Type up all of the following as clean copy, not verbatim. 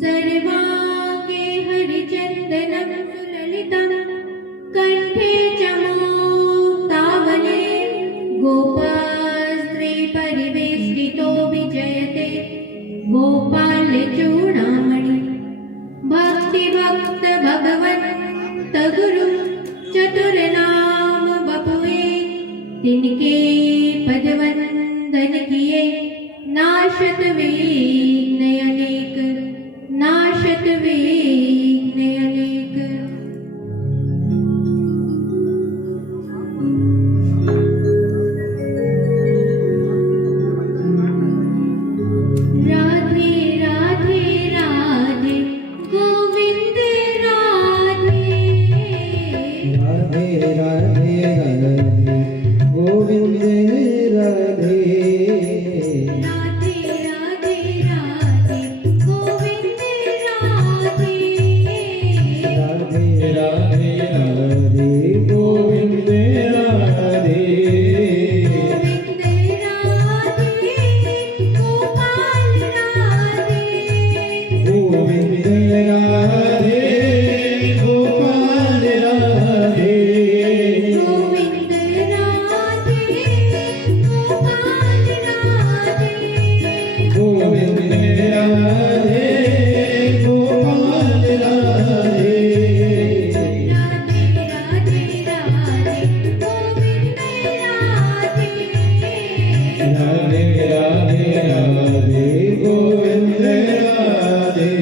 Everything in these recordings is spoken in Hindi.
सर्वांगे हरिचन्दनं सुललितं कण्ठे च मुक्तावने गोपास्त्री परिवेष्टितो विजयते गोपालचूडामणि भक्तिभक्त भगवन्त गुरु चतुरनाम बपुए तिनके पदवंदन किए नाशत विघ्न अनेक नाशत विघ्न अनेक। राधे राधे राधे गोविंद राधे राधे राधे राधे गोविंद राधे राधे राधे राधे गोविंद राधे राधे राधे राधे गोविंद राधे गोविंद राधे गोपाल राधे गोविंद राधे गोपाल राधे गोविंद राधे गोपाल राधे गोविंद राधे गोपाल राधे राधे राधे राधे गोविंद राधे राधे राधे राधे गोविंद राधे।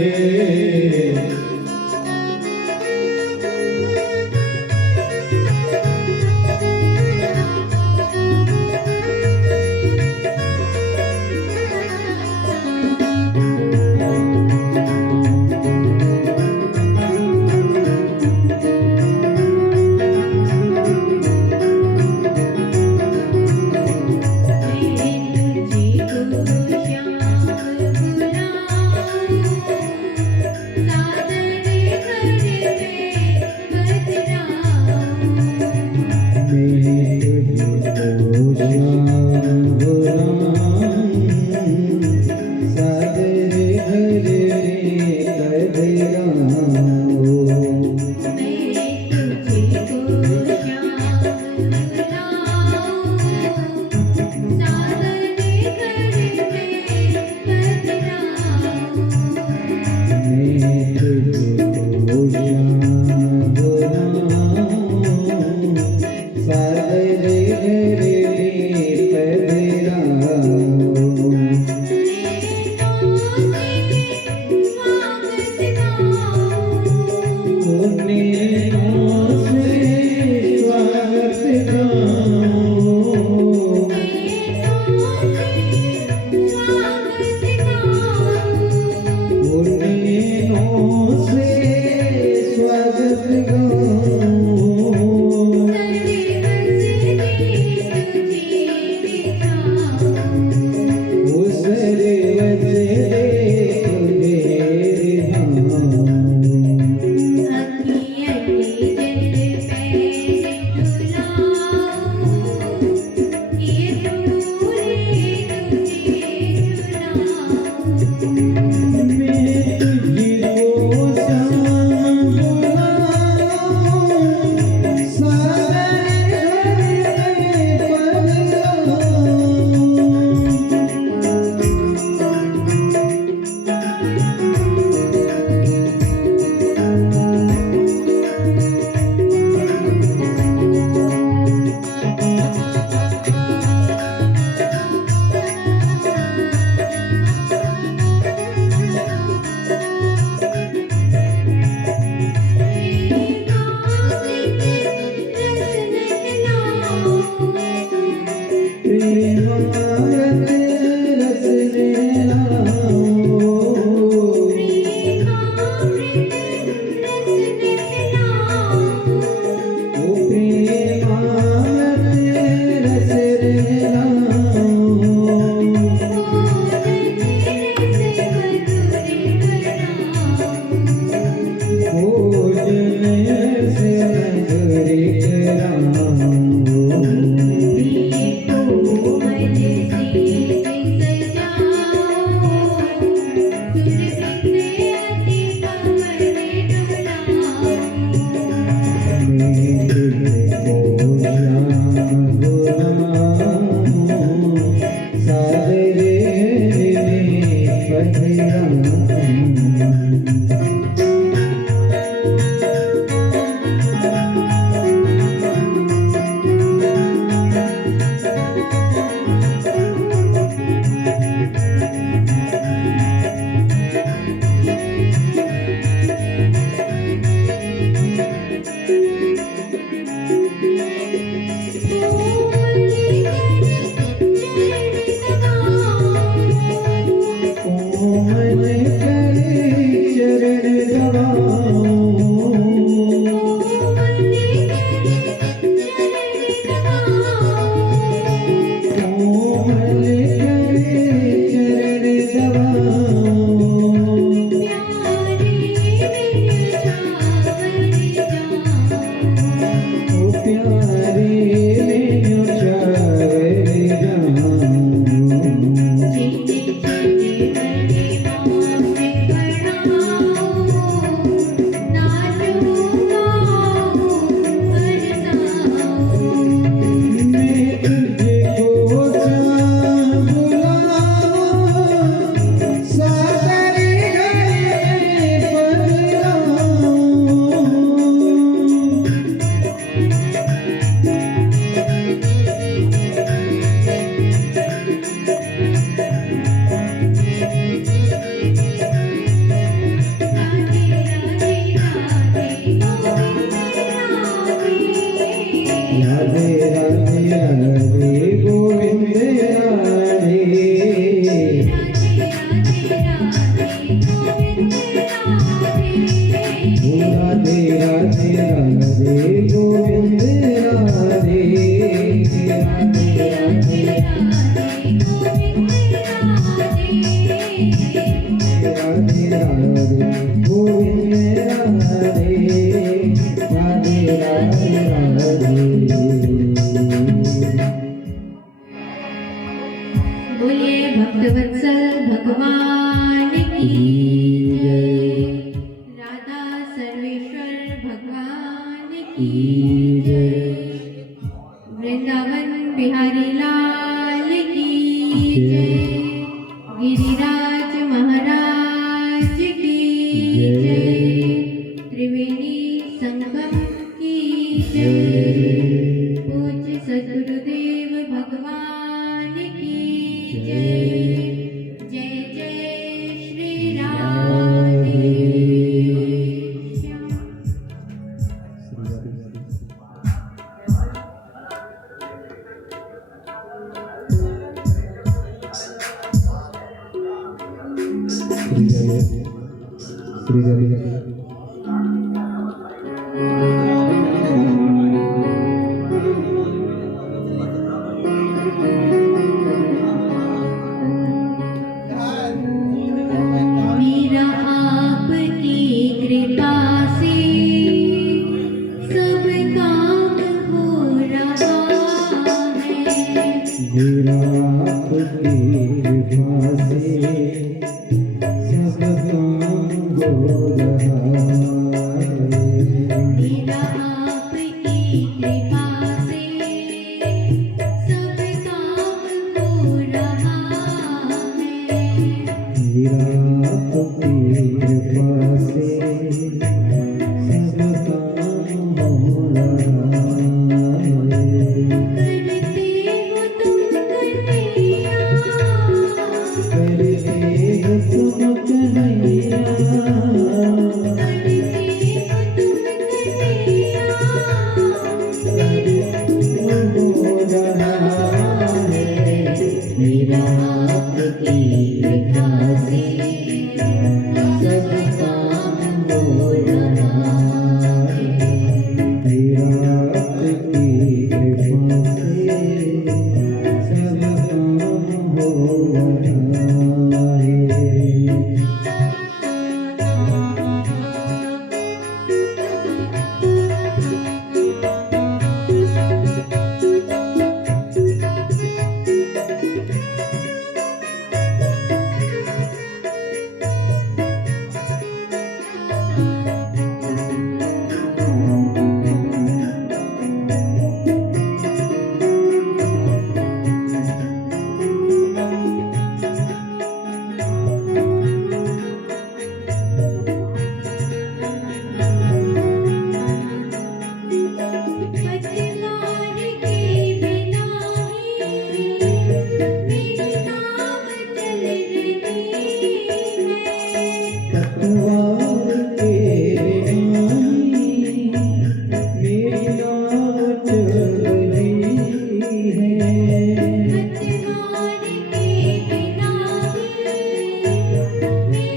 बोलिए भक्तवत्सल भगवान की जय। राधा सर्वेश्वर भगवान की जय। वृंदावन बिहारी लाल की जय। गिरिराज महाराज की जय। त्रिवेणी संगम की जय। पूज्य सद्गुरुदेव भगवान की जय। जय जय श्री राधे श्याम। मीरा आपकी कृपा से सब काम हो रहा है। मेरा आपकी कृपा से सब काम हो रहा है। मीरा आपकी कृपा से सब काम हो रहा है। मेरा आपकी कृपा से सब काम हो रहा है। करते हो तुम कन्हैया, करते हो तुम कन्हैया, करते हो तुम कन्हैया। हो रहा है। मेरा आपकी कृपा से सब काम हो रहा है। मेरा आपकी कृपा से सब काम हो रहा है। पतवार के बिना ही मेरी नाव चल रही है। पतवार के बिना मेरी नाव चल रही है। पतवार के बिना ही मेरी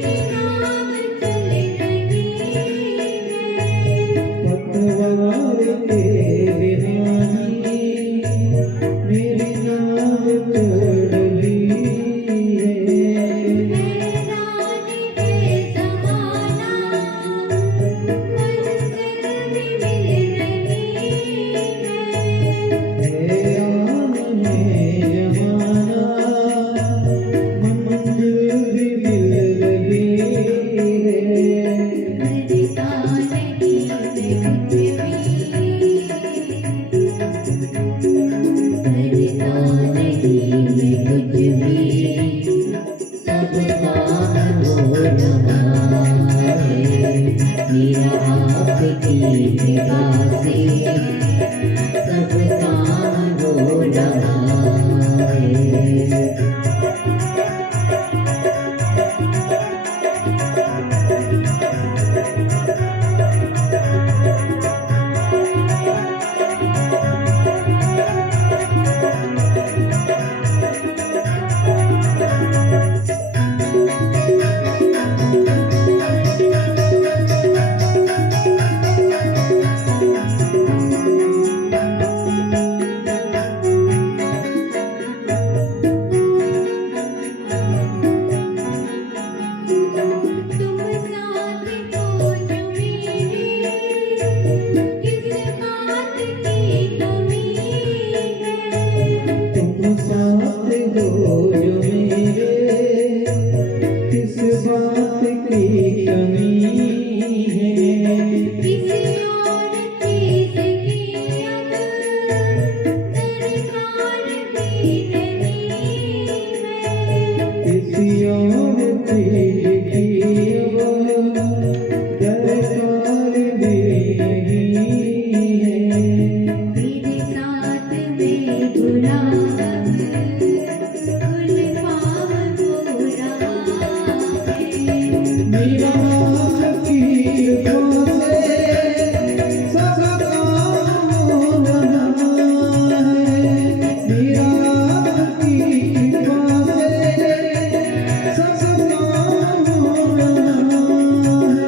कृपा से सब काम हो रहा है। तुम साथ हो जो मेरे किस बात की कमी है तुम साथ हो जो मेरे किस बात की कमी है। किसी और चीज की अब दरकार भी नहीं है किसी और चीज की अब दरकार भी नहीं है। तेरे साथ में गुलाब गुल पावन हो रहा है मेरा की कृपा से सब काम हो रहा है। मेरा की कृपा से सब काम हो रहा है।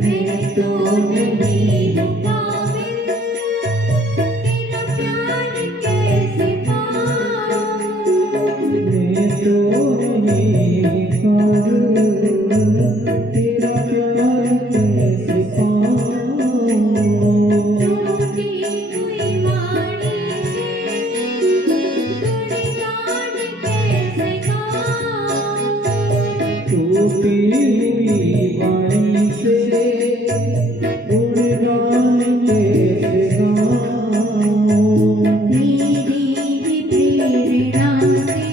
मैं तो नहीं हूँ काबिल तेरा प्यार कैसे पाऊँ मैं तो नहीं काबिल तेरा प्यार कैसे पाऊँ। टूटी हुई वाणी से गुणगान कैसे गाऊँ टूटी हुई वाणी से गुणगान कैसे गाऊँ। मेरी ही प्रेरणा से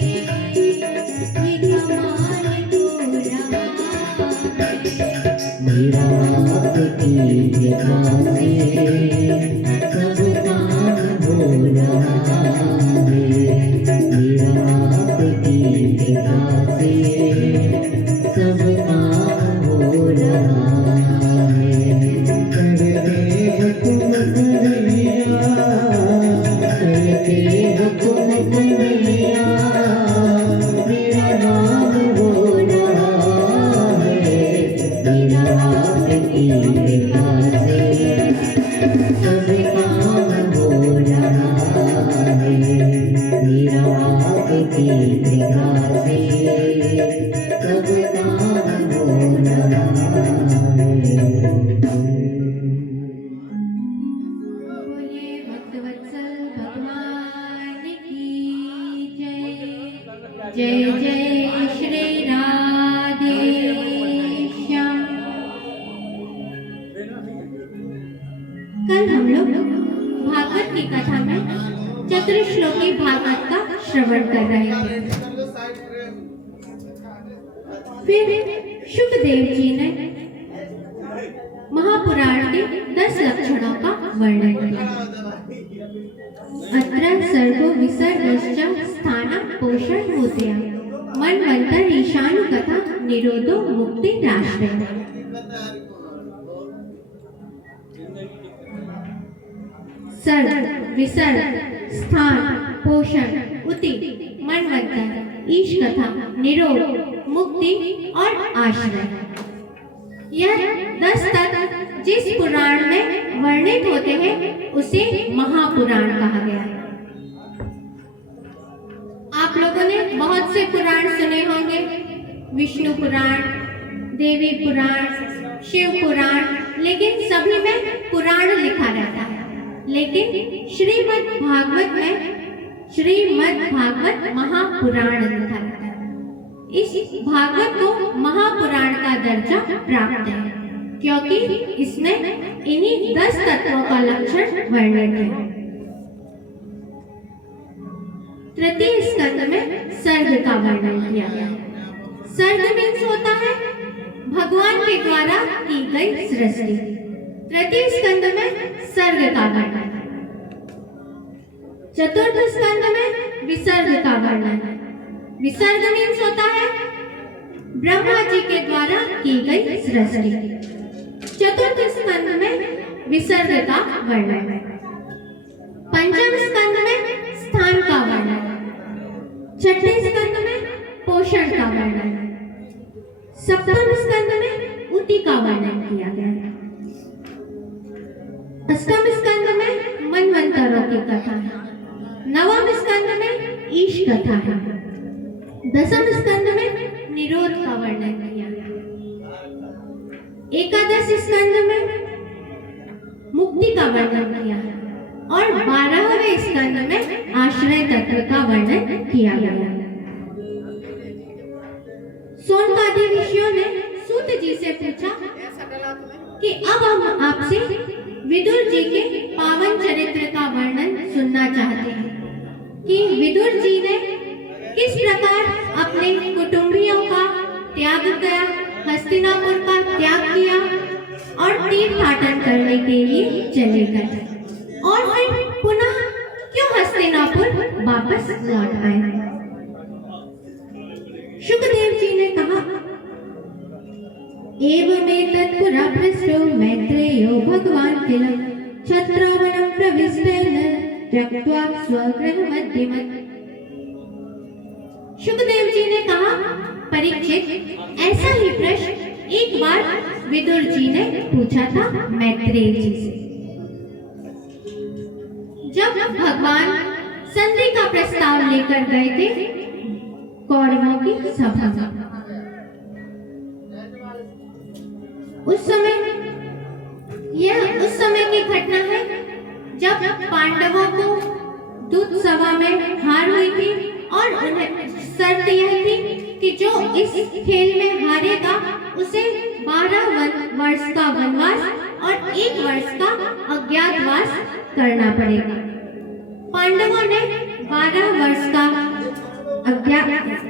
ये कमाल हो रहा है मेरा आपकी कृपा से सब काम हो रहा है। मेरा आपकी कृपा से सब काम हो रहा है। करते हुक्म कन्हैया करते हुक्म कन्हैया मेरा नाम हो रहा है। मेरा आपकी कृपा से सब काम हो रहा है। मेरा आपकी कृपा से सब काम हो रहा है। बोलिए भक्तवत्सल भगवान की जय जय जय श्री राधे श्याम। कल हम लोग भागवत की कथा में चतुश्लोकी भागवत का श्रवण कर रहे थे। फिर शुकदेव जी ने महापुराण के 10 लक्षणों का वर्णन किया। अत्र सर्गो विसर्गश्च स्थानं पोषणभूतया मन्वन्तर ईशानु कथा निरोधो मुक्तिराश्रयः। सर्ग विसर्ग स्थान पोषण उति मन्वन्तर ईश कथा निरोध मुक्ति और आश्रय, यह 10 तत्व जिस पुराण में वर्णित होते हैं उसे महापुराण कहा गया है। आप लोगों ने बहुत से पुराण सुने होंगे, विष्णु पुराण, देवी पुराण, शिव पुराण, लेकिन सभी में पुराण लिखा रहता है। लेकिन श्रीमद् भागवत महापुराण लिखा रहता है। इस भागवत को महापुराण का दर्जा प्राप्त है, क्योंकि इसमें इन्हीं 10 तत्वों का लक्षण वर्णित है। तृतीय स्कंद में सर्ग का वर्णन किया गया है। सर्ग मीन्स होता है भगवान के द्वारा की गई सृष्टि। तृतीय स्कंद में सर्ग का वर्णन है। चतुर्थ स्कंद में विसर्ग का वर्णन है। विसर्ग मीन्स होता है ब्रह्मा जी के द्वारा की गई सृष्टि। चतुर्थ स्कंद में विसर्ग का वर्णन है। पंचम स्कंद में स्थान का वर्णन है। छठे स्कंद में पोषण का वर्णन है। सप्तम स्कंद में उति का वर्णन किया गया है। अष्टम स्कंद में मनवंतरों की कथा है। नवम स्कंद में ईश कथा है। दसम स्कंद में निरोध का वर्णन किया है। एकादश स्कंद में मुक्ति का वर्णन किया है और 12वें स्कंद में आश्रय तत्व का वर्णन किया गया है। सोनकादि ऋषियों ने सूत जी से पूछा कि अब हम आपसे विदुर जी के पावन चरित्र का वर्णन सुनना चाहते हैं कि विदुर जी ने किस प्रकार अपने कुटुंबियों का त्याग किया, हस्तिनापुर का त्याग किया और तीर्थाटन करने के लिए चले गए और फिर पुनः क्यों हस्तिनापुर वापस लौट आए। शुकदेव जी ने कहा, एवमेतत् पुरा पृष्टो मैत्रेयो भगवान किलं छत्रावनं प्रविष्टेन त्यक्त्वा स्वगृहमध्यमत्। शुकदेव जी ने कहा, परीक्षित, ऐसा ही प्रश्न एक बार विदुर जी ने पूछा था मैत्रेय जी से, जब भगवान संधि का प्रस्ताव लेकर गए थे कौरवों की सभा में। उस समय की घटना है जब पांडवों को दूत सभा में हार हुई थी और उन्हें शर्त यह थी कि जो इस खेल में हारेगा उसे 12 वर्ष का वनवास और 1 वर्ष का अज्ञातवास करना पड़ेगा। पांडवों ने 12 वर्ष का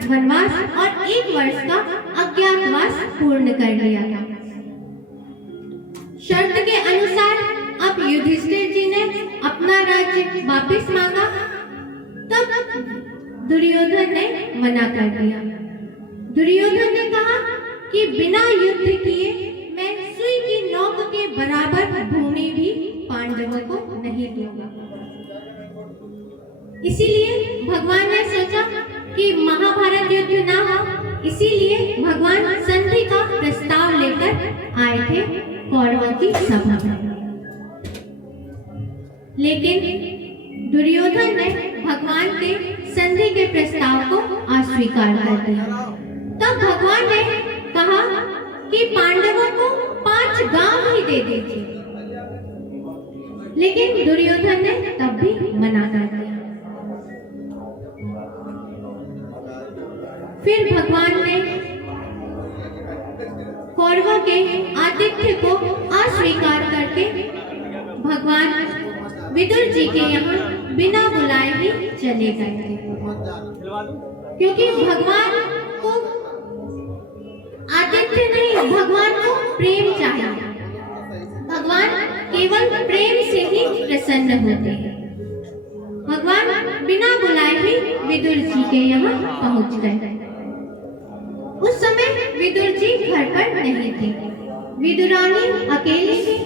वनवास और 1 वर्ष का अज्ञातवास पूर्ण कर लिया था। शर्त के अनुसार अब युधिष्ठिर जी ने अपना राज्य वापस मांगा, तब दुर्योधन ने मना कर दिया। दुर्योधन ने कहा कि बिना युद्ध किए मैं सुई की नोक के बराबर भूमि भी पांडवों को नहीं दूंगा। इसीलिए भगवान ने सोचा कि महाभारत युद्ध ना हो, इसीलिए भगवान संधि का प्रस्ताव लेकर आए थे कौरवों की सभा में। लेकिन दुर्योधन ने भगवान के संधि के प्रस्ताव को अस्वीकार कर दिया। तब भगवान ने कहा कि पांडवों को 5 गांव ही दे दीजिए, लेकिन दुर्योधन ने तब भी मना कर दिया। फिर भगवान ने कौरवों के आतिथ्य को अस्वीकार करके भगवान विदुर जी के यहाँ बिना बुलाए ही चले गए थे, क्योंकि भगवान को आतिथ्य नहीं, भगवान को प्रेम चाहिए। भगवान केवल प्रेम से ही प्रसन्न होते हैं। भगवान बिना बुलाए ही विदुर जी के यहाँ पहुंच गए। उस समय विदुर जी घर पर नहीं थे, विदुरानी अकेली थी।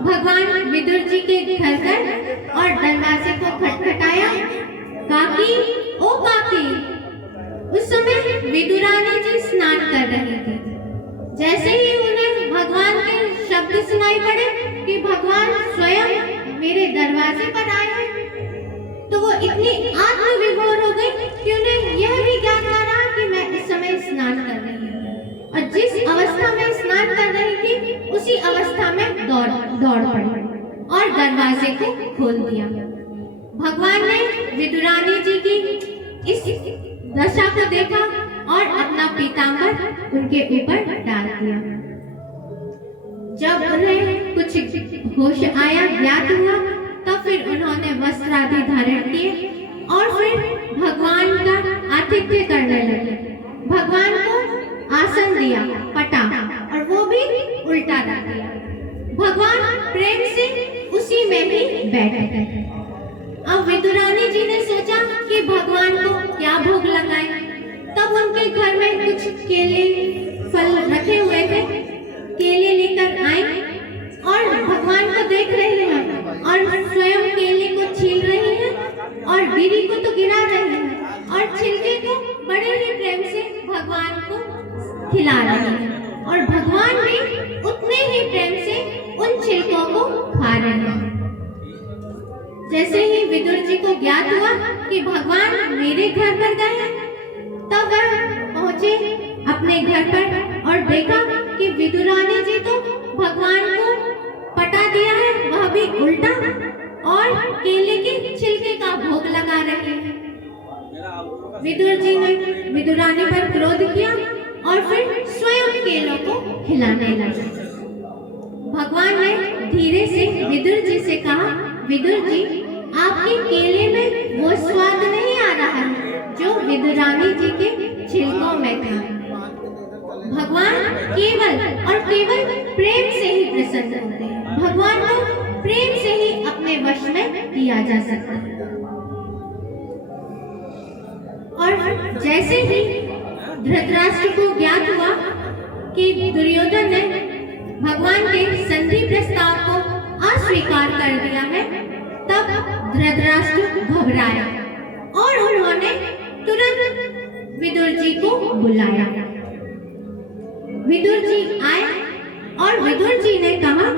भगवान विदुर जी के घर गए और दरवाजे को खटखटाया, काकी, ओ काकी। उस समय विदुरानी जी स्नान कर रही थी। जैसे ही उन्हें भगवान के शब्द सुनाई पड़े कि भगवान स्वयं मेरे दरवाजे पर आए हैं, तो वो इतनी आत्मविभोर हो गई कि उन्हें स्नान कर रही है और जिस अवस्था में स्नान कर रही थी उसी अवस्था में दौड़ पड़ी और दरवाजे को खोल दिया। भगवान ने विदुरानी जी की इस दशा को देखा और अपना पीतांबर उनके ऊपर डाल दिया। जब उन्हें कुछ होश आया, ज्ञात हुआ, तब फिर उन्होंने वस्त्र आदि धारण किए और फिर भगवान का आतिथ्य करने लगे। भगवान को आसन दिया, पटा, और वो भी उल्टा रख दिया। भगवान प्रेम से उसी में ही बैठ गए। अब विदुरानी जी ने सोचा कि भगवान को क्या भोग लगाएं। तब उनके घर में कुछ केले फल रखे हुए थे। केले लेकर आई और भगवान को देख रही है और स्वयं केले को छील रही है और गिरी को तो गिरा रही है और छिलके को बड़े ही प्रेम से भगवान को खिला रही है और भगवान भी उतने ही प्रेम से उन छिलकों को खा रहे हैं। जैसे ही विदुर जी को ज्ञात हुआ कि भगवान मेरे घर पर गए हैं, तब वह पहुंचे अपने घर पर और देखा कि विदुरानी जी तो भगवान को पटा दिया है, वह भी उल्टा, और केले के छिलके का भोग लगा रहे हैं। विदुर जी ने विदुरानी पर क्रोध किया और फिर स्वयं केलों को खिलाने लगे। भगवान ने धीरे से विदुर जी से कहा, विदुर जी, आपके केले में वो स्वाद नहीं आ रहा है जो विदुरानी जी के छिलकों में था। भगवान केवल और केवल प्रेम से ही प्रसन्न होते हैं। भगवान को प्रेम से ही अपने वश में किया जा सकता है। और जैसे ही धृतराष्ट्र को ज्ञात हुआ कि दुर्योधन ने भगवान के संधि प्रस्ताव को अस्वीकार कर दिया है, तब धृतराष्ट्र घबराया और उन्होंने तुरंत विदुर जी को बुलाया। विदुर जी आए और विदुर जी ने कहा,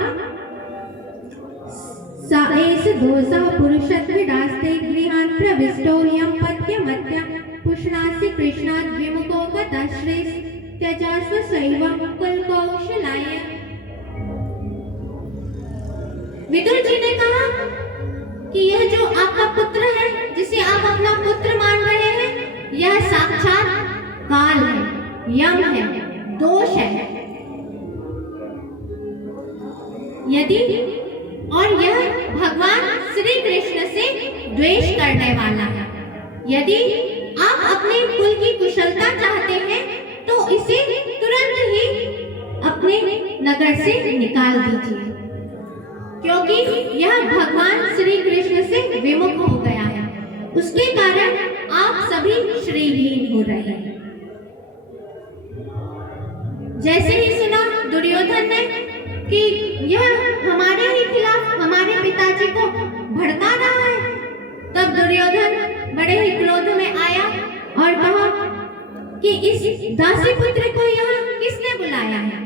साएस दोषा पुरुषत्विदास्ते गृहान् प्रविष्टो यं पत्यमत्या पुष्णासि कृष्णात् विमुखो गतश्रेष्ठ त्यजस्व शैवं कुलकौशलाय। विदुर जी ने कहा कि यह जो आपका पुत्र है, जिसे आप अपना पुत्र मान रहे हैं, यह साक्षात काल है, यम है, दोष है। यदि और यह भगवान श्री कृष्ण से द्वेष करने वाला है। यदि आप अपने कुल की कुशलता चाहते हैं तो इसे तुरंत ही अपने नगर से निकाल दीजिए, क्योंकि यह भगवान श्री कृष्ण से विमुख हो गया है। उसके कारण आप सभी श्रीहीन हो रहे हैं। जैसे ही सुना दुर्योधन ने कि यह हमारे ही खिलाफ हमारे पिताजी को भड़का रहा है, तब दुर्योधन बड़े ही क्रोध में आया और कहा कि इस दासी पुत्र को यहाँ किसने बुलाया है?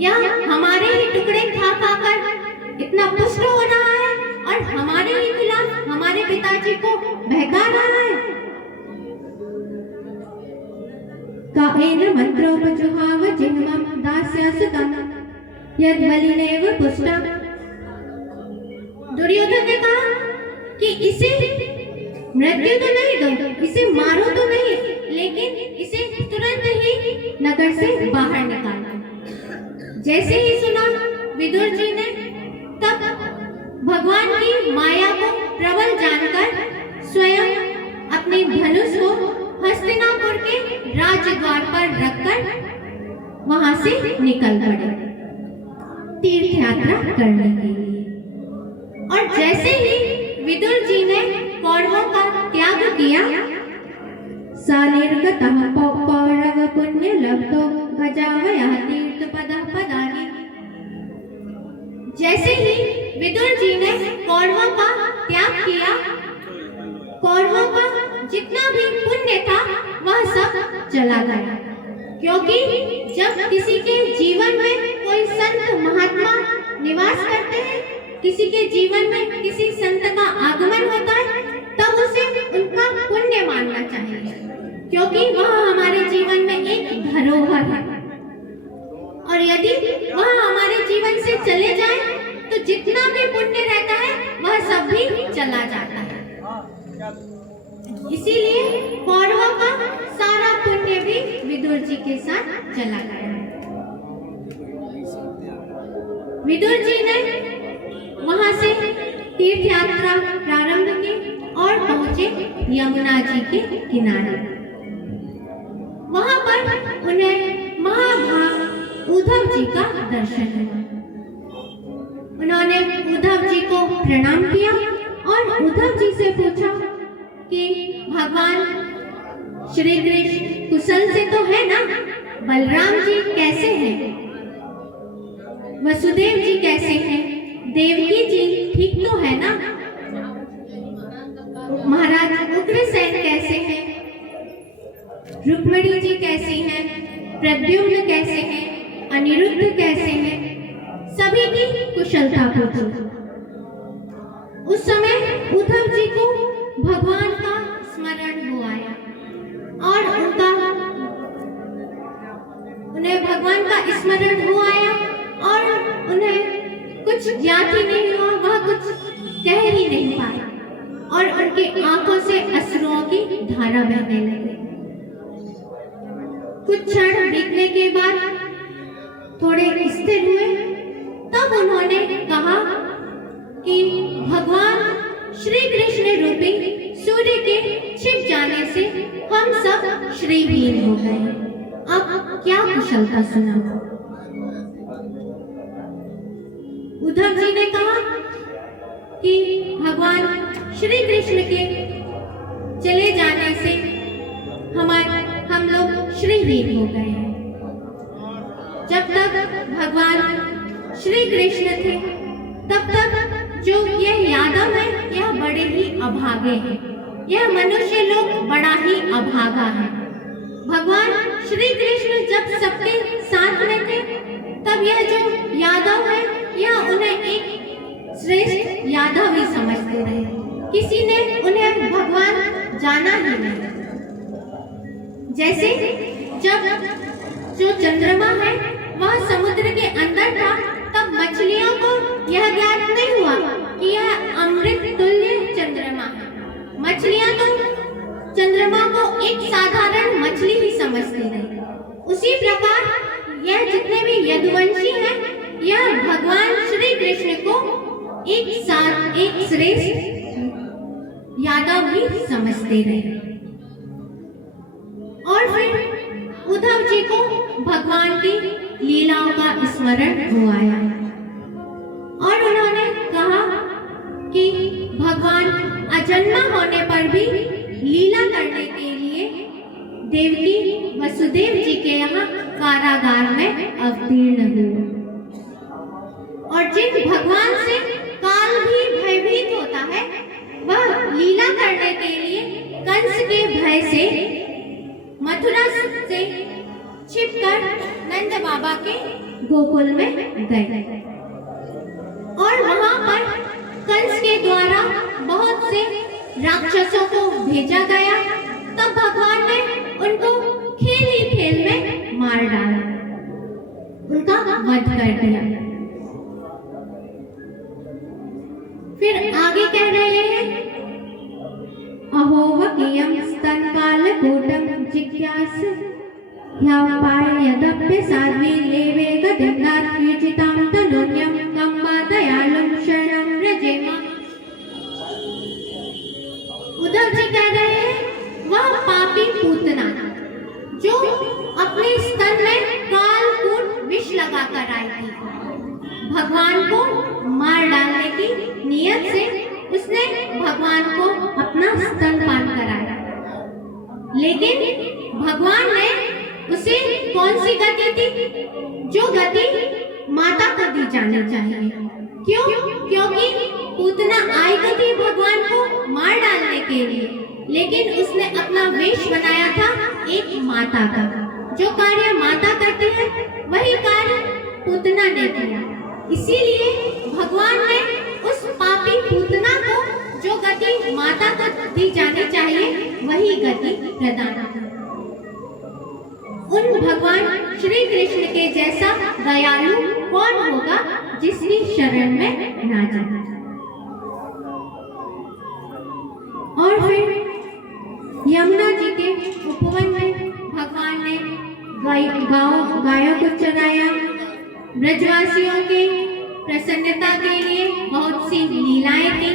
यह हमारे ही टुकड़े खा खाकर इतना पुष्ट हो रहा है और हमारे ही खिलाफ हमारे पिताजी को बहका रहा है। काएन मंत्रोपजुहाव जिह्वं दास्यसुतं यद्वलिनेव पुष्टा। दुर्योधन ने कहा कि इसे मृत्यु तो नहीं दो, इसे मारो तो नहीं, लेकिन इसे तुरंत ही नगर से बाहर निकालो। जैसे ही सुना विदुर जी ने, तब भगवान की माया को प्रबल जानकर स्वयं अपने धनुष को हस्तिनापुर के राजद्वार पर रखकर वहां से निकल पड़े तीर्थ यात्रा करने के लिए। और जैसे ही विदुर जी ने कौरवों का त्याग किया, सानिर्गतः कौरव पुण्य लब्धो गजावयः तीर्थ पदः पदानि। जैसे ही विदुर जी ने कौरवों का त्याग किया, कौरवों का जितना भी पुण्य था वह सब चला गया। क्योंकि जब किसी के जीवन में कोई संत महात्मा निवास करते हैं, किसी के जीवन में किसी संत का आगमन होता है, तब उसे उनका पुण्य मानना चाहिए। क्योंकि वह हमारे जीवन में एक धरोहर है, और यदि वह हमारे जीवन से चले जाए तो जितना भी पुण्य रहता है वह सब भी चला जाता है। इसीलिए कौरवों का सारा पुण्य भी विदुर जी के साथ चला गया। विदुर जी ने वहां से तीर्थ यात्रा प्रारंभ की और पहुंचे यमुना जी के किनारे। वहां पर उन्हें महाभाग उद्धव जी का दर्शन हुआ। उन्होंने उद्धव जी को प्रणाम किया और उद्धव जी से पूछा कि भगवान श्री कृष्ण कुशल से तो है ना? बलराम जी कैसे हैं? वसुदेव जी कैसे हैं? देवकी जी ठीक तो है ना? महाराज उग्रसेन कैसे हैं? रुक्मिणी जी कैसी हैं? प्रद्युम्न कैसे हैं? अनिरुद्ध कैसे हैं? सभी की कुशलता पूछी। उस समय उद्धव जी को भगवान का स्मरण हो आया और उन्हें भगवान का स्मरण हो आया और उन्हें कुछ ज्ञात ही नहीं हुआ, वह कुछ कह ही नहीं पाए और उनकी आंखों से अश्रुओं की धारा बहने लगी। कुछ क्षण बीतने के बाद थोड़े स्थिर हुए, तब उन्होंने कहा कि भगवान श्री कृष्ण रूपी सूर्य के छिप जाने से हम सब श्रीहीन हो गए। अब क्या कुशलता सुनाओ? उद्धव जी ने कहा कि भगवान श्री कृष्ण के चले जाने से हम लोग श्रीहीन हो गए हैं। जब तक भगवान श्री कृष्ण थे तब तक जो यह यादव है यह बड़े ही अभागे हैं। यह मनुष्य लोग बड़ा ही अभागा है। भगवान श्री कृष्ण जब सबके साथ में थे तब यह जो यादव है यह उन्हें एक श्रेष्ठ यादव ही समझते रहे। किसी ने उन्हें भगवान जाना ही नहीं। जैसे जब जो चंद्रमा है वह समुद्र के अंदर था तब मछलियों को यह ज्ञात नहीं हुआ कि यह अमृत तुल्य चंद्रमा है। मछलियां तो चंद्रमा को एक साधारण मछली ही समझती रही। उसी प्रकार यह जितने भी यदुवंशी हैं यह भगवान श्री कृष्ण को एक श्रेष्ठ यादव ही समझते रहे। और फिर उद्धव जी को भगवान की लीलाओं का स्मरण हो आया और उन्होंने कहा कि भगवान अजन्मा होने पर भी लीला करने के लिए देवकी वसुदेव जी के यहाँ कारागार में अवतीर्ण हुए। और जिन भगवान से काल भी भयभीत होता है वह लीला करने के लिए कंस के भय से मथुरा से छिपकर नंद बाबा के गोकुल में गए और वहां पर कंस के द्वारा बहुत से राक्षसों को भेजा गया। तब भगवान ने उनको खेल ही खेल में मार डाला, उनका वध कर दिया। फिर आगे कह रहे हैं अहोवकीयं स्तनकालकूटं जिज्ञास ह्यपाय यदप्य साध्वी लेवे गतिन्नाथ युजितां तनून्यं कम्मा दयालुं शरणं व्रजेम। उद्धव जी कह रहे हैं वह पापी पूतना जो अपने स्तन में कालकूट विष लगाकर आई थी, भगवान को मार डालने की नियत से उसने भगवान को अपना स्तनपान कराया। लेकिन भगवान ने उसे कौन सी गति दी? जो गति माता को दी जानी चाहिए। क्यों? क्योंकि पूतना आई तो थी भगवान को मार डालने के लिए, लेकिन उसने अपना वेश बनाया था एक माता का। जो कार्य माता करती है वही कार्य पूतना ने किया। इसीलिए भगवान ने उस पापी पूतना को जो गति माता को दी जानी चाहिए वही गति प्रदान की। उन भगवान श्री कृष्ण के जैसा दयालु कौन होगा जिसकी शरण में ना जाए। और फिर यमुना जी के उपवन में भगवान ने गायों को चराया। ब्रजवासियों के प्रसन्नता के लिए बहुत सी लीलाएं की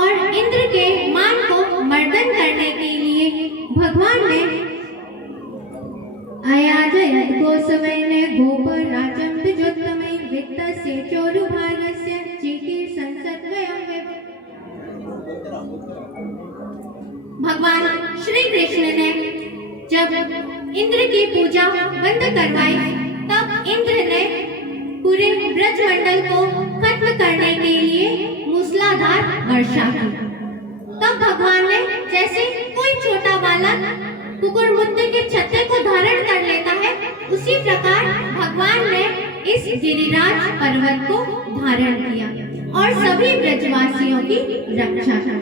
और इंद्र के मान को मर्दन करने के लिए भगवान ने अयाजयत गोसवैने गोपराजं द्विजोत्तमै वित्तस्य चोरुभागस्य चिकीर संसद्वयं वे। भगवान श्री कृष्ण ने जब इंद्र की पूजा बंद करवाई तब इंद्र ने पूरे ब्रजमंडल को खत्म करने के लिए मूसलाधार वर्षा की। तब भगवान ने जैसे कोई छोटा बालक कुकुरमुंडी के छत्ते को धारण कर लेता है उसी प्रकार भगवान ने इस गिरिराज पर्वत को धारण किया और सभी ब्रजवासियों की रक्षा की।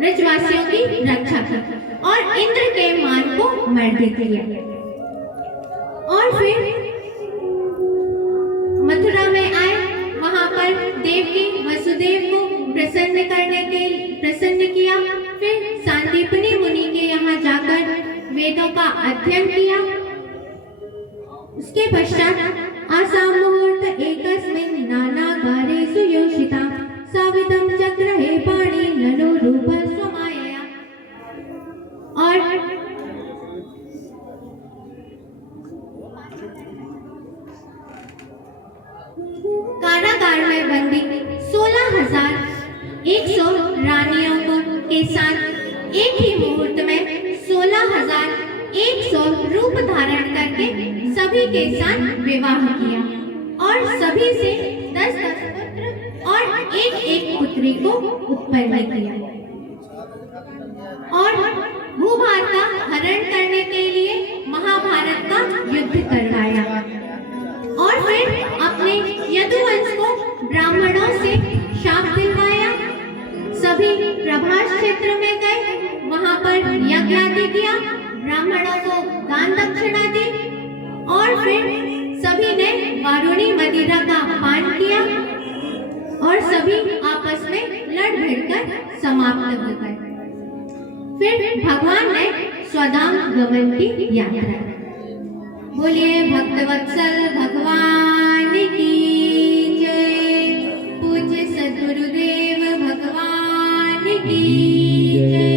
ब्रजवासियों की रक्षा की और इंद्र के मान को मर्दित किया। और फिर मथुरा में आए, वहां पर देवकी वसुदेव को प्रसन्न किया। फिर सांदीपनी मुनि के यहाँ जाकर वेदों का अध्ययन किया। उसके पश्चात आसाम मुहूर्त एकस्मिन् नानागारेषु योषिता सावितं चक्रहे पाणि नलो रूप स्वमायया। और कारागार में बंदी 16,100 रानियों के साथ एक ही मुहूर्त में 16,100 रूप धारण करके सभी के साथ विवाह किया और सभी से 10-10 पुत्र और एक पुत्री को उत्पन्न किया और भूभार का हरण करने के लिए महाभारत का युद्ध करवाया। और फिर अपने यदुवंश को ब्राह्मणों से शाप दिलवाया। सभी प्रभास क्षेत्र में गए, वहां पर यज्ञ आदि किया, ब्राह्मणों को दान दक्षिणा दी और फिर सभी ने वारुणी मदिरा का पान किया और सभी आपस में लड़ भिड़कर समाप्त हो गए। फिर भगवान ने स्वधाम गमन की यात्रा। बोलिए भक्तवत्सल भगवान की जय। पूज्य सद्गुरुदेव भगवान की जय।